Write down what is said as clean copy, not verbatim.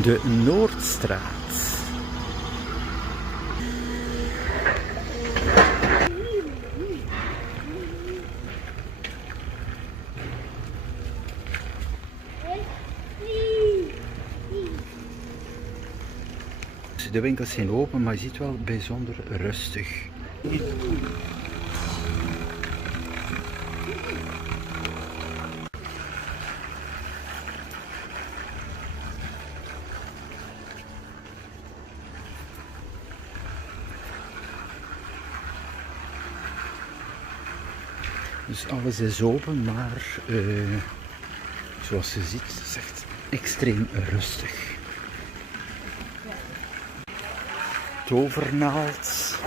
De Noordstraat. De winkels zijn open, maar je ziet wel bijzonder rustig. Dus alles is open, maar zoals je ziet, is het echt extreem rustig. Tovernaald.